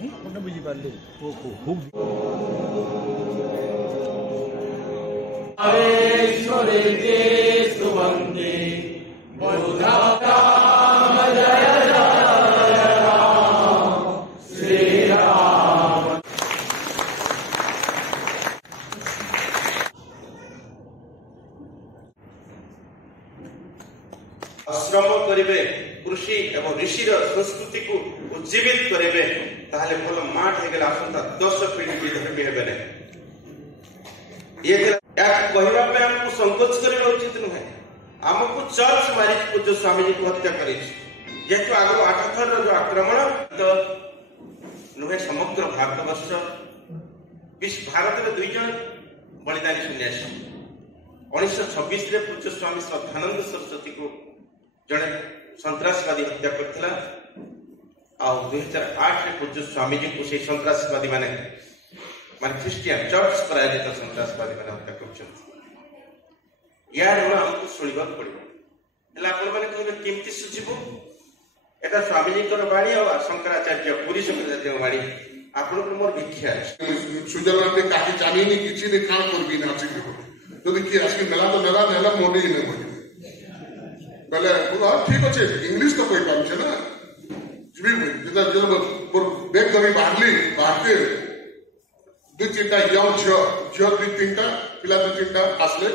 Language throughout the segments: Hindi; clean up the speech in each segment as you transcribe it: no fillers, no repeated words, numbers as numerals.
आपने बुझी पारले खूब हरेश्वरे ते सुवंदे बुद्धाराम जय जय राम श्री राम। श्रम करेंगे कृषि एवं ऋषि संस्कृति को उज्जीवित करेंगे ताहले भल माठ हो गला आसंता 10 पीढ़ी विधर्मी हेबे ने ये कहवा पे हमको संकोच करने उचित नुहे। हमको चर्च मारी जो स्वामी जी को हत्या करी जेहेतु आगु 8 थर जो आक्रमण तो नुहे समग्र भारतवर्ष विश्व भारत में 2 जन बलिदानी सन्यासी 1926 रे पूज्य स्वामी श्रद्धानंद सरस्वती को जड़े सन्त्रासवादी हत्या करथिला आ 2008 रे पूज्य स्वामी जी को से सन्त्रासवादी माने ख्रिस्टियन चर्च पराजित सन्त्रासवादी माने हत्या करछन। यार हमको सुनिबा पड़िबो हला आपण माने कहबे केमती सुझिबो एटा स्वामी जी कर बाणी और शंकराचार्य पुरी शंकराचार्य बाणी आपण को मोर भिक्षा स्विट्जरलैंड में काटी जानिनी किछि ने काम करबी ना अछि तो देखिए आज की मेला तो नेला मोडी ने बोली पहले बोला ठीक अच्छे इंग्लिश तो कोई काम ना जी जितना जब बैग कभी बाहर के 2-3टा यंग झील 2-3टा पिला 2-3टा आसले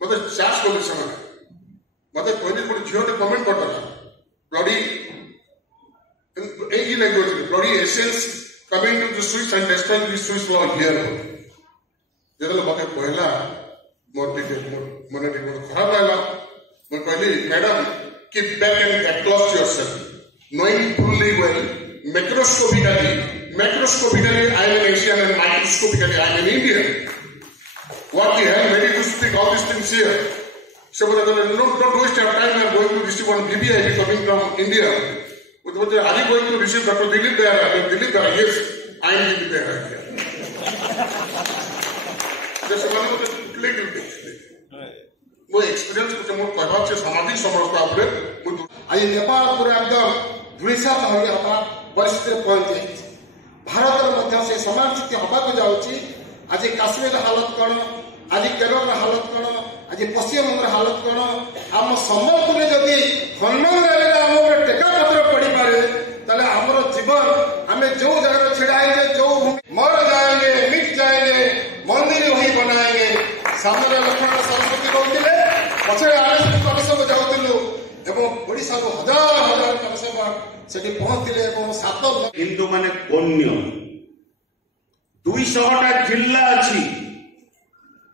मत चार्ज कले से मत कहली गोटे झील कमेंट करता bloody a language bloody essence coming to the Swiss and destroy the Swiss law here जब मत कहला मोर मन खराब लगा मैं कहली madam keep back and exhaust yourself knowing fully well macroscopically I am an Asian and microscopically I am an Indian. What the hell made you to speak all these things here? So don't waste your time. I am going to receive one BBI coming from India. Are you going to receive Dr. Dilip Behera? Dilip Behera, yes, I am Dilip Behera. Just one of the little things. वो एक्सपीरियंस कुछ मोर कहबा से सामाजिक समस्या उपरे आज नेपाल पूरा एकदम धुलिसात हो गया परिस्थिति पहुंचे भारत मध्य से समान स्थिति हवा को जाउची। आज काश्मीर हालत कौन आज केरल हालत कौन आज पश्चिम बंग हालत कौन आम सम्बलपुर जदि हनुमान रैली आम टेका पत्र पड़ी पारे ताले हमर जीवन आम जो जगह छिड़ाएंगे जो मर जाएंगे मिट जाएंगे मंदिर वही बनाएंगे सामने लक्ष्मण सरस्वती कहते पछे आले कलशक जाऊलु एवं ओडिशा को हजार हजार कलशक से पहुंचले एवं 7 हिंदू माने कोन्य 200टा जिल्ला अछि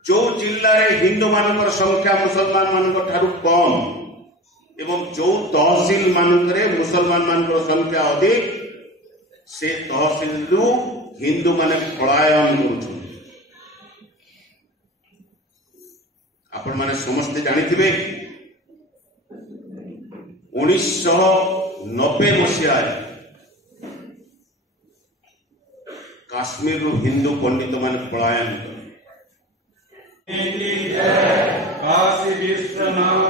जो जिल्ला रे हिंदू मानकर संख्या मुसलमान मानकर ठारू कम एवं जो तहसील मानकरे मुसलमान मानकर संख्या अधिक से तहसील रु हिंदू माने पलायन करू आपण माने समस्त जानिथिबे 1990 मसीहा काश्मीर रु हिंदू पंडित माने पलायन काशी विश्वनाथ